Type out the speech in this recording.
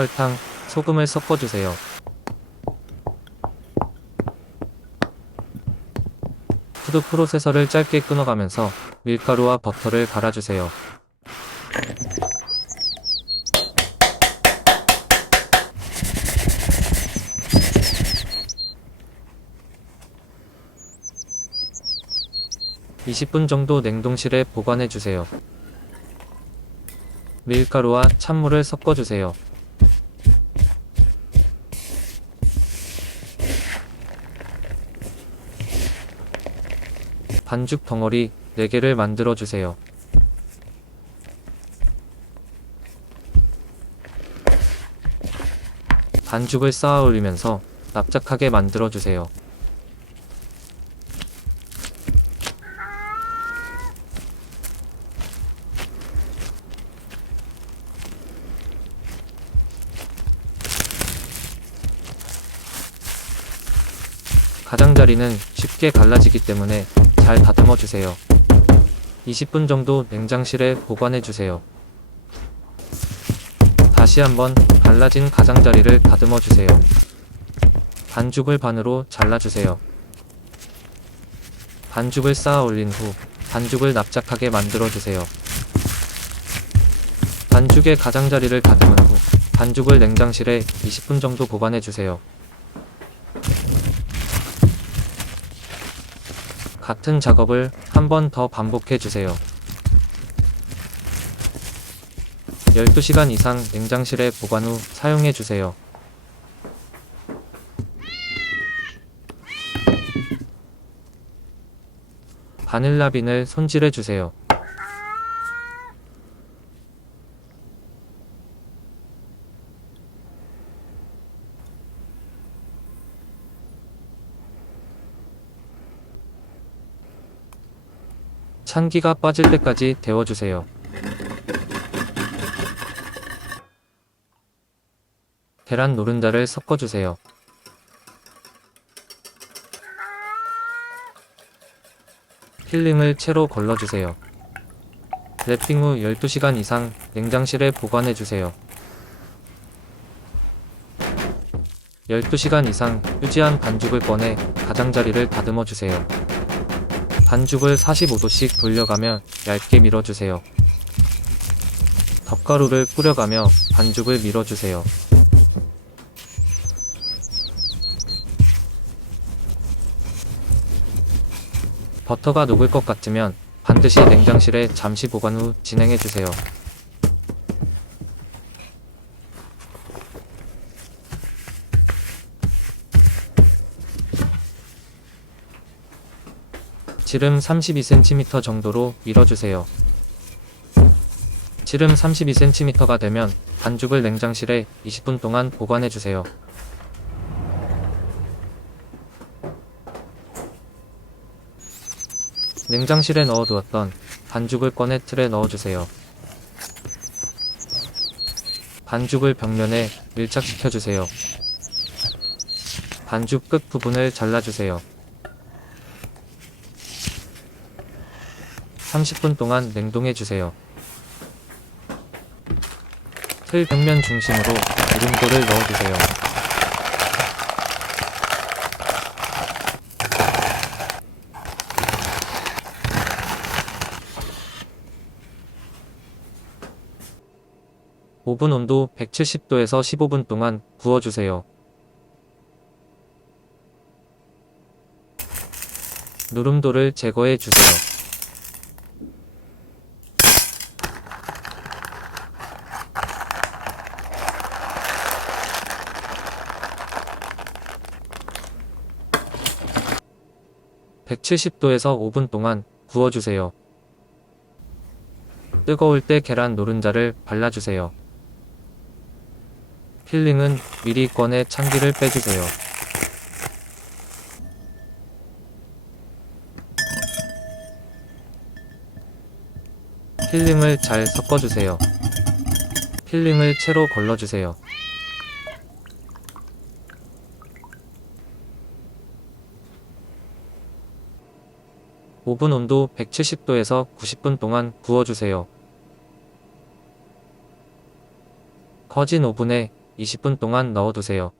설탕, 소금을 섞어주세요. 푸드 프로세서를 짧게 끊어가면서 밀가루와 버터를 갈아주세요. (20분) 정도 냉동실에 보관해주세요. 밀가루와 찬물을 섞어주세요. 반죽 덩어리 4개를 만들어주세요. 반죽을 쌓아 올리면서 납작하게 만들어주세요. 가장자리는 쉽게 갈라지기 때문에 잘 다듬어 주세요. 20분 정도 냉장실에 보관해 주세요. 다시 한번 갈라진 가장자리를 다듬어 주세요. 반죽을 반으로 잘라주세요. 반죽을 쌓아 올린 후 반죽을 납작하게 만들어 주세요. 반죽의 가장자리를 다듬은 후 반죽을 냉장실에 20분 정도 보관해 주세요. 같은 작업을 한 번 더 반복해 주세요. 12시간 이상 냉장실에 보관 후 사용해 주세요. 바닐라빈을 손질해 주세요. 찬기가 빠질 때까지 데워주세요. 계란 노른자를 섞어주세요. 필링을 채로 걸러주세요. 랩핑 후 12시간 이상 냉장실에 보관해주세요. 12시간 이상 유지한 반죽을 꺼내 가장자리를 다듬어주세요. 반죽을 45도씩 돌려가며 얇게 밀어주세요. 덮가루를 뿌려가며 반죽을 밀어주세요. 버터가 녹을 것 같으면 반드시 냉장실에 잠시 보관 후 진행해주세요. 지름 32cm 정도로 밀어주세요. 지름 32cm가 되면 반죽을 냉장실에 20분 동안 보관해주세요. 냉장실에 넣어두었던 반죽을 꺼내 틀에 넣어주세요. 반죽을 벽면에 밀착시켜주세요. 반죽 끝 부분을 잘라주세요. 30분 동안 냉동해주세요. 틀 벽면 중심으로 기름돌을 넣어주세요. 오븐 온도 170도에서 15분 동안 구워주세요. 누름돌을 제거해주세요. (170도에서) 5분 동안 구워주세요. 뜨거울 때 계란 노른자를 발라주세요. 필링은 미리 꺼내 찬기를 빼주세요. 필링을 잘 섞어주세요. 필링을 채로 걸러주세요. 오븐 온도 170도에서 90분 동안 구워주세요. 커진 오븐에 20분 동안 넣어두세요.